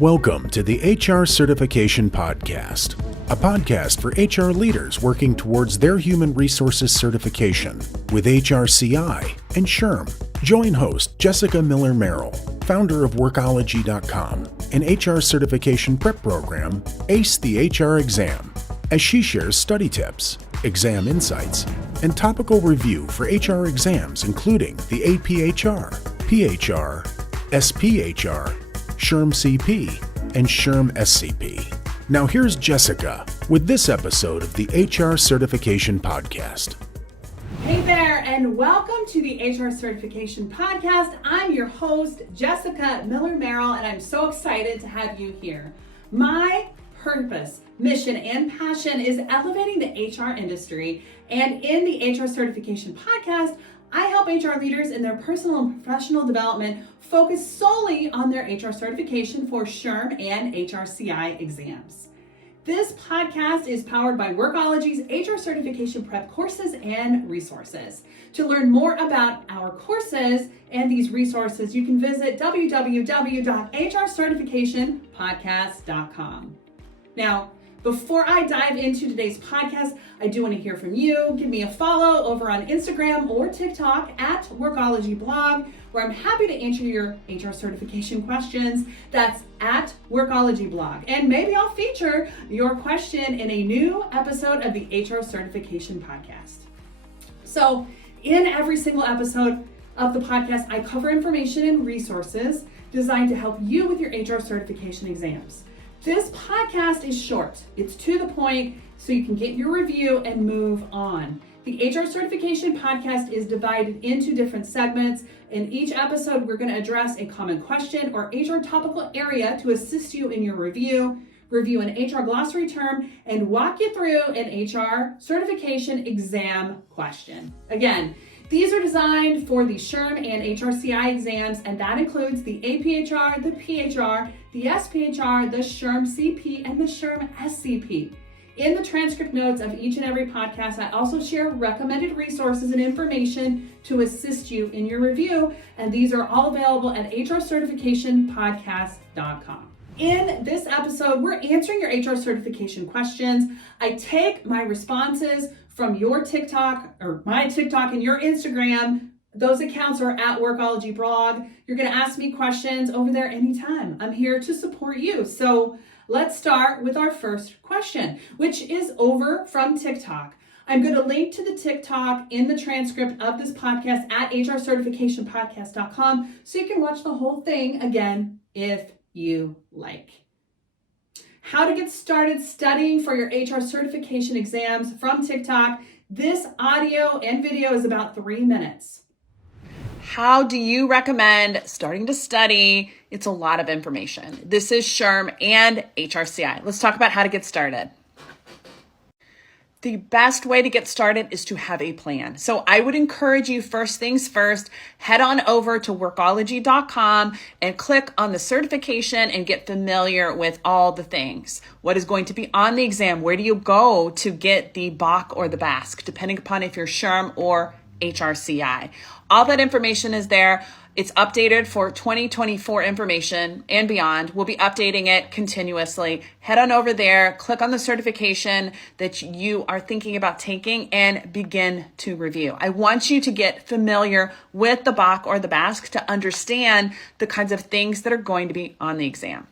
Welcome to the HR Certification Podcast, a podcast for HR leaders working towards their human resources certification with HRCI and SHRM. Join host Jessica Miller-Merrill, founder of Workology.com, an HR certification prep program, Ace the HR Exam, as she shares study tips, exam insights, and topical review for HR exams including the APHR, PHR, SPHR, SHRM CP, and SHRM SCP. Now here's Jessica with this episode of the HR Certification Podcast. Hey there, and welcome to the HR Certification Podcast. I'm your host, Jessica Miller-Merrill, and I'm so excited to have you here. My purpose, mission, and passion is elevating the HR industry, and in the HR Certification Podcast, I help HR leaders in their personal and professional development focus solely on their HR certification for SHRM and HRCI exams. This podcast is powered by Workology's HR certification prep courses and resources. To learn more about our courses and these resources, you can visit www.hrcertificationpodcast.com. Now, before I dive into today's podcast, I do want to hear from you. Give me a follow over on Instagram or TikTok at WorkologyBlog, where I'm happy to answer your HR certification questions. That's at WorkologyBlog. And maybe I'll feature your question in a new episode of the HR Certification Podcast. So in every single episode of the podcast, I cover information and resources designed to help you with your HR certification exams. This podcast is short. It's to the point so you can get your review and move on. The HR Certification Podcast is divided into different segments. In each episode, we're going to address a common question or HR topical area to assist you in your review an HR glossary term, and walk you through an HR certification exam question. Again, these are designed for the SHRM and HRCI exams, and that includes the APHR, the PHR, the SPHR, the SHRM CP, and the SHRM SCP. In the transcript notes of each and every podcast, I also share recommended resources and information to assist you in your review, and these are all available at hrcertificationpodcast.com. In this episode, we're answering your HR certification questions. I take my responses from your TikTok or my TikTok and your Instagram. Those accounts are at WorkologyBlog. You're going to ask me questions over there anytime. I'm here to support you. So let's start with our first question, which is over from TikTok. I'm going to link to the TikTok in the transcript of this podcast at hrcertificationpodcast.com so you can watch the whole thing again if you like. How to get started studying for your HR certification exams from TikTok. This audio and video is about 3 minutes. How do you recommend starting to study? It's a lot of information. This is SHRM and HRCI. Let's talk about how to get started. The best way to get started is to have a plan. So I would encourage you, first things first, head on over to Workology.com and click on the certification and get familiar with all the things. What is going to be on the exam? Where do you go to get the BOC or the BASC, depending upon if you're SHRM or HRCI. All that information is there. It's updated for 2024 information and beyond. We'll be updating it continuously. Head on over there, click on the certification that you are thinking about taking, and begin to review. I want you to get familiar with the BOC or the BASC to understand the kinds of things that are going to be on the exam.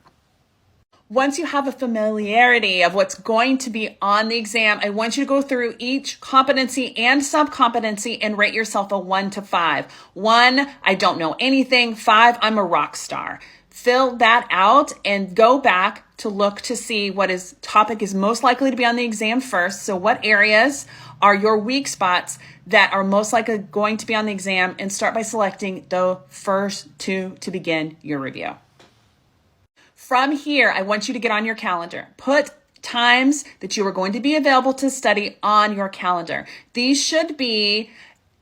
Once you have a familiarity of what's going to be on the exam, I want you to go through each competency and sub-competency and rate yourself a 1 to 5. 1, I don't know anything. 5, I'm a rock star. Fill that out and go back to look to see what topic is most likely to be on the exam first. So what areas are your weak spots that are most likely going to be on the exam, and start by selecting the first 2 to begin your review. From here, I want you to get on your calendar. Put times that you are going to be available to study on your calendar. These should be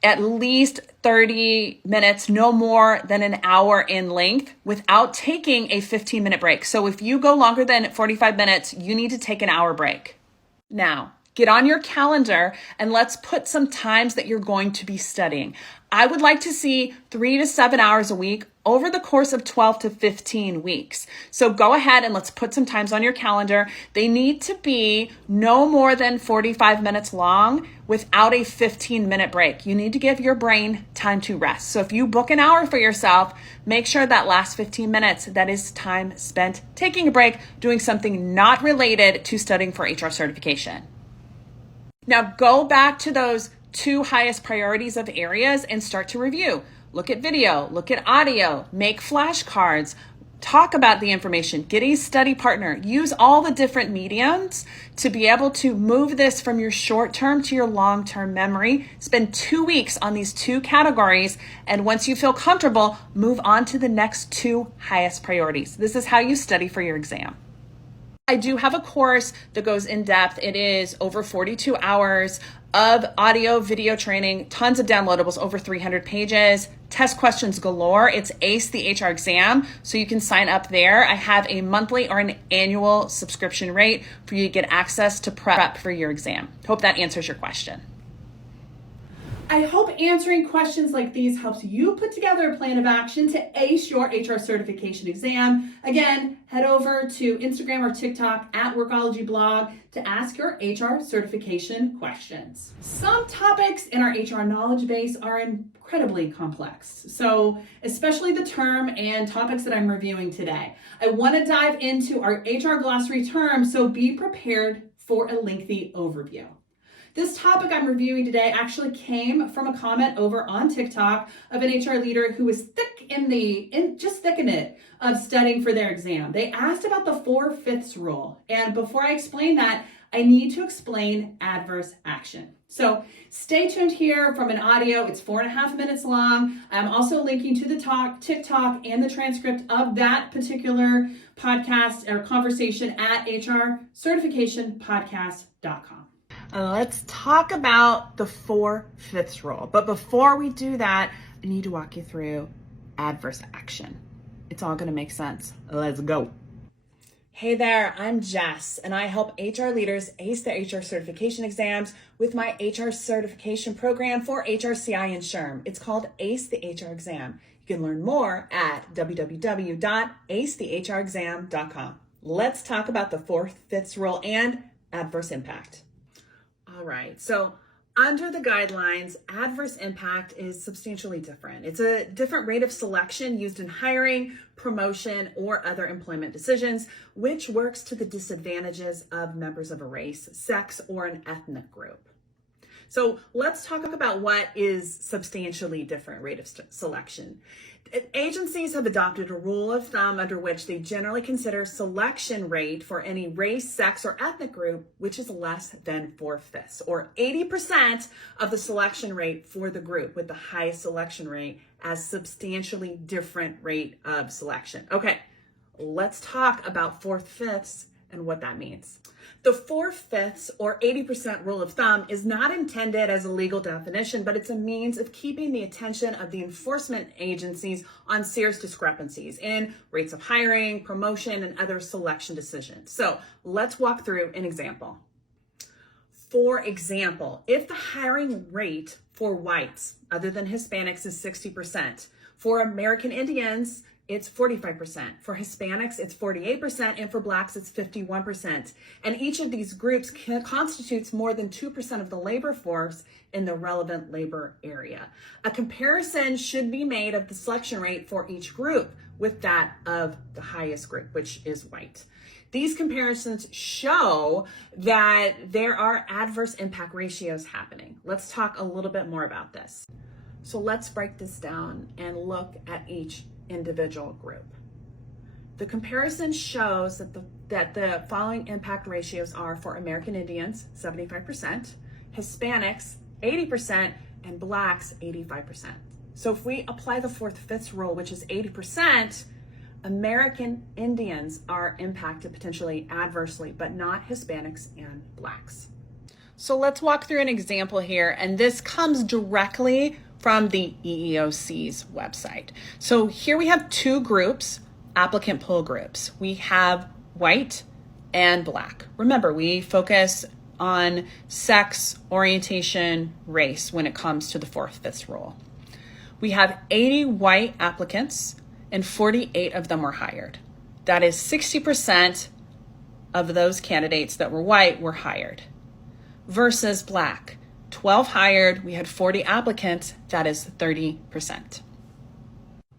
at least 30 minutes, no more than an hour in length, without taking a 15-minute break. So if you go longer than 45 minutes, you need to take an hour break. Now, get on your calendar and let's put some times that you're going to be studying. I would like to see 3 to 7 hours a week over the course of 12 to 15 weeks. So go ahead and let's put some times on your calendar. They need to be no more than 45 minutes long without a 15-minute break. You need to give your brain time to rest. So if you book an hour for yourself, make sure that last 15 minutes, that is time spent taking a break, doing something not related to studying for HR certification. Now go back to those 2 highest priorities of areas and start to review. Look at video, look at audio, make flashcards, talk about the information, get a study partner, use all the different mediums to be able to move this from your short-term to your long-term memory. Spend 2 weeks on these 2 categories, and once you feel comfortable, move on to the next 2 highest priorities. This is how you study for your exam. I do have a course that goes in depth. It is over 42 hours of audio, video training, tons of downloadables, over 300 pages, test questions galore. It's ACE the HR exam, so you can sign up there. I have a monthly or an annual subscription rate for you to get access to prep for your exam. Hope that answers your question. I hope answering questions like these helps you put together a plan of action to ace your HR certification exam. Again, head over to Instagram or TikTok at Workology Blog to ask your HR certification questions. Some topics in our HR knowledge base are incredibly complex, so especially the term and topics that I'm reviewing today. I want to dive into our HR glossary terms, so be prepared for a lengthy overview. This topic I'm reviewing today actually came from a comment over on TikTok of an HR leader who was thick in it of studying for their exam. They asked about the 4/5 rule. And before I explain that, I need to explain adverse action. So stay tuned here from an audio. It's 4.5 minutes long. I'm also linking to the TikTok and the transcript of that particular podcast or conversation at hrcertificationpodcast.com. Let's talk about the 4/5 rule. But before we do that, I need to walk you through adverse action. It's all going to make sense. Let's go. Hey there, I'm Jess, and I help HR leaders ace their HR certification exams with my HR certification program for HRCI and SHRM. It's called ACE the HR exam. You can learn more at www.acethehrexam.com. Let's talk about the 4/5 rule and adverse impact. All right, so under the guidelines, adverse impact is substantially different. It's a different rate of selection used in hiring, promotion, or other employment decisions, which works to the disadvantages of members of a race, sex, or an ethnic group. So let's talk about what is substantially different rate of selection. Agencies have adopted a rule of thumb under which they generally consider selection rate for any race, sex, or ethnic group, which is less than 4/5, or 80% of the selection rate for the group with the highest selection rate as substantially different rate of selection. Okay, let's talk about 4/5 and what that means. The 4/5 or 80% rule of thumb is not intended as a legal definition, but it's a means of keeping the attention of the enforcement agencies on serious discrepancies in rates of hiring, promotion, and other selection decisions. So let's walk through an example. For example, if the hiring rate for whites other than Hispanics is 60%, for American Indians, it's 45%. For Hispanics, it's 48%. And for Blacks, it's 51%. And each of these groups constitutes more than 2% of the labor force in the relevant labor area. A comparison should be made of the selection rate for each group with that of the highest group, which is white. These comparisons show that there are adverse impact ratios happening. Let's talk a little bit more about this. So let's break this down and look at each individual group. The comparison shows that the following impact ratios are for American Indians, 75%, Hispanics, 80%, and Blacks, 85%. So if we apply the 4/5 rule, which is 80%, American Indians are impacted potentially adversely, but not Hispanics and Blacks. So let's walk through an example here, and this comes directly from the EEOC's website. So here we have 2 groups, applicant pool groups. We have white and Black. Remember, we focus on sex, orientation, race when it comes to the 4/5 rule. We have 80 white applicants and 48 of them were hired. That is 60% of those candidates that were white were hired. Versus black, 12 hired, we had 40 applicants, that is 30%.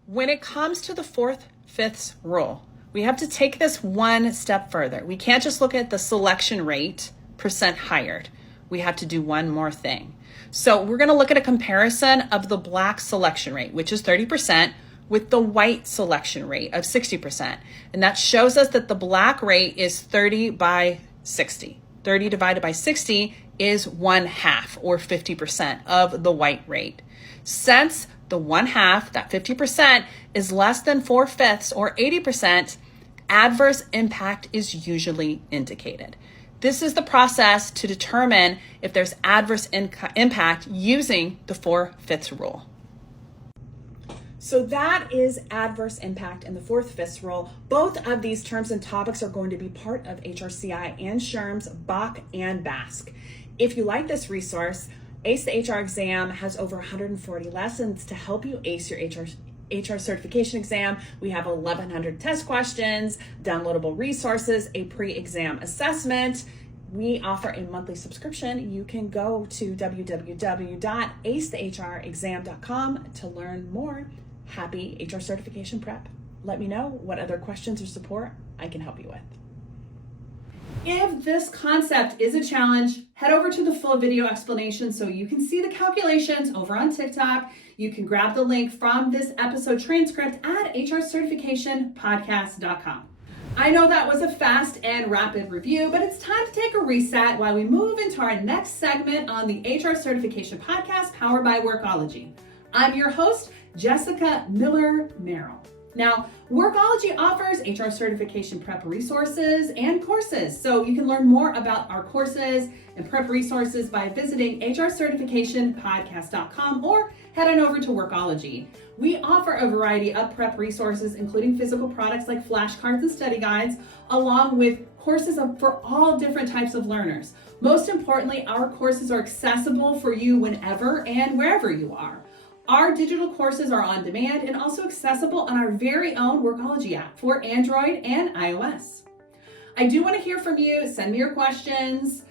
When it comes to the 4/5 rule, we have to take this one step further. We can't just look at the selection rate, percent hired. We have to do one more thing. So we're gonna look at a comparison of the black selection rate, which is 30%, with the white selection rate of 60%. And that shows us that the black rate is 30 by 60. 30 divided by 60 is 1/2 or 50% of the white rate. Since the 1/2, that 50%, is less than 4/5 or 80%, adverse impact is usually indicated. This is the process to determine if there's adverse impact using the 4/5 rule. So that is adverse impact and the 4/5 rule. Both of these terms and topics are going to be part of HRCI and SHRM's Bach and Basque. If you like this resource, ACE the HR exam has over 140 lessons to help you ace your HR certification exam. We have 1,100 test questions, downloadable resources, a pre-exam assessment. We offer a monthly subscription. You can go to www.acethehrexam.com to learn more. Happy HR certification prep. Let me know what other questions or support I can help you with. If this concept is a challenge, head over to the full video explanation so you can see the calculations over on TikTok. You can grab the link from this episode transcript at HRCertificationpodcast.com. I know that was a fast and rapid review, but it's time to take a reset while we move into our next segment on the HR Certification Podcast powered by Workology. I'm your host, Jessica Miller-Merrill. Now, Workology offers HR certification prep resources and courses. So you can learn more about our courses and prep resources by visiting HRCertificationpodcast.com or head on over to Workology. We offer a variety of prep resources, including physical products like flashcards and study guides, along with courses for all different types of learners. Most importantly, our courses are accessible for you whenever and wherever you are. Our digital courses are on demand and also accessible on our very own Workology app for Android and iOS. I do want to hear from you. Send me your questions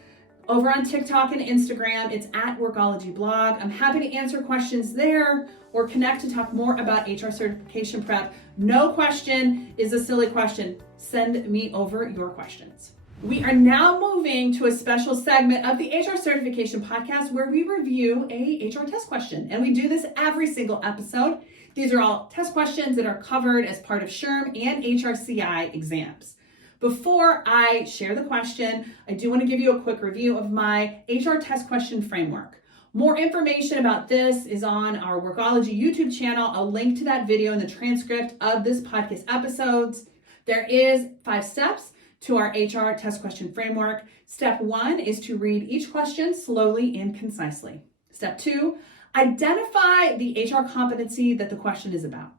over on TikTok and Instagram. It's at Workology blog. I'm happy to answer questions there or connect to talk more about HR certification prep. No question is a silly question. Send me over your questions. We are now moving to a special segment of the HR Certification Podcast where we review a HR test question. And we do this every single episode. These are all test questions that are covered as part of SHRM and HRCI exams. Before I share the question, I do want to give you a quick review of my HR test question framework. More information about this is on our Workology YouTube channel. I'll link to that video in the transcript of this podcast episodes. There is 5 steps to our HR test question framework. Step 1 is to read each question slowly and concisely. Step 2, identify the HR competency that the question is about.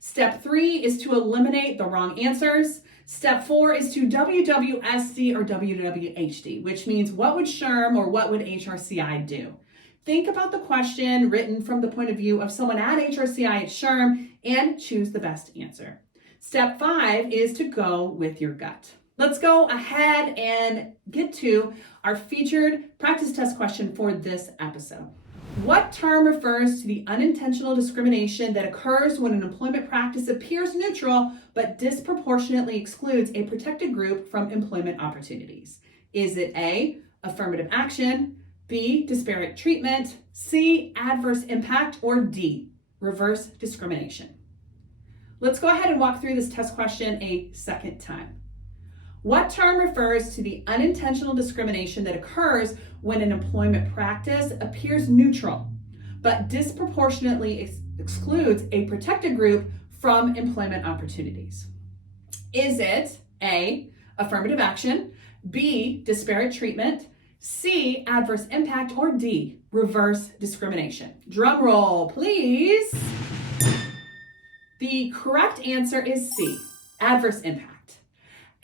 Step 3 is to eliminate the wrong answers. Step 4 is to WWSD or WWHD, which means what would SHRM or what would HRCI do? Think about the question written from the point of view of someone at HRCI at SHRM and choose the best answer. Step 5 is to go with your gut. Let's go ahead and get to our featured practice test question for this episode. What term refers to the unintentional discrimination that occurs when an employment practice appears neutral but disproportionately excludes a protected group from employment opportunities? Is it A, affirmative action, B, disparate treatment, C, adverse impact, or D, reverse discrimination? Let's go ahead and walk through this test question a second time. What term refers to the unintentional discrimination that occurs when an employment practice appears neutral, but disproportionately excludes a protected group from employment opportunities? Is it A, affirmative action, B, disparate treatment, C, adverse impact, or D, reverse discrimination? Drum roll, please. The correct answer is C, adverse impact.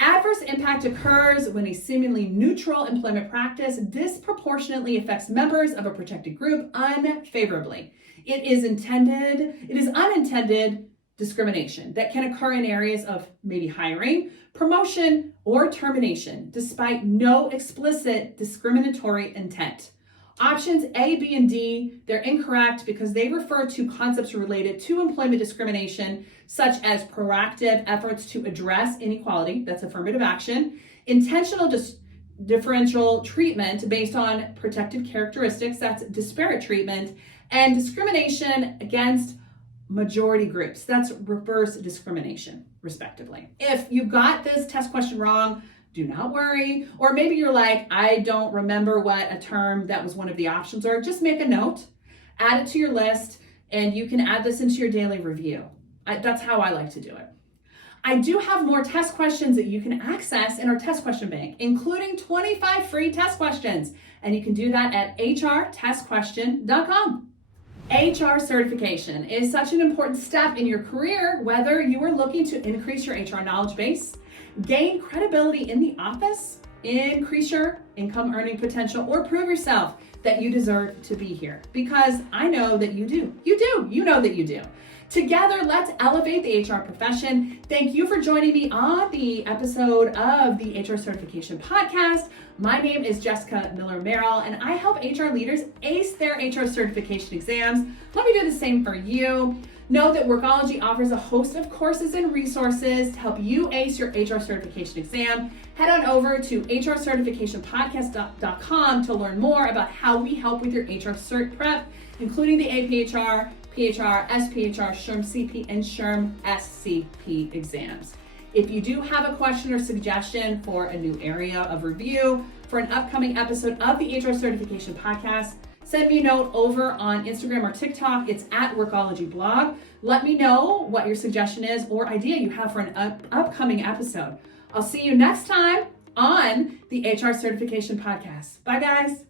Adverse impact occurs when a seemingly neutral employment practice disproportionately affects members of a protected group unfavorably. It is unintended discrimination that can occur in areas of maybe hiring, promotion, or termination, despite no explicit discriminatory intent. Options A, B, and D, they're incorrect because they refer to concepts related to employment discrimination, such as proactive efforts to address inequality, that's affirmative action, intentional differential treatment based on protected characteristics, that's disparate treatment, and discrimination against majority groups, that's reverse discrimination, respectively. If you got this test question wrong, do not worry. Or maybe you're like, I don't remember what a term that was one of the options are. Just make a note, add it to your list, and you can add this into your daily review. That's how I like to do it. I do have more test questions that you can access in our test question bank, including 25 free test questions. And you can do that at hrtestquestion.com. HR certification is such an important step in your career, whether you are looking to increase your HR knowledge base, gain credibility in the office, increase your income earning potential, or prove yourself that you deserve to be here. Because I know that you do. You know that you do. Together, let's elevate the HR profession. Thank you for joining me on the episode of the HR Certification Podcast. My name is Jessica Miller-Merrill, and I help HR leaders ace their HR certification exams. Let me do the same for you. Know that Workology offers a host of courses and resources to help you ace your HR certification exam. Head on over to hrcertificationpodcast.com to learn more about how we help with your HR cert prep, including the APHR, PHR, SPHR, SHRM CP, and SHRM SCP exams. If you do have a question or suggestion for a new area of review for an upcoming episode of the HR Certification Podcast, send me a note over on Instagram or TikTok. It's at Workology Blog. Let me know what your suggestion is or idea you have for an upcoming episode. I'll see you next time on the HR Certification Podcast. Bye, guys.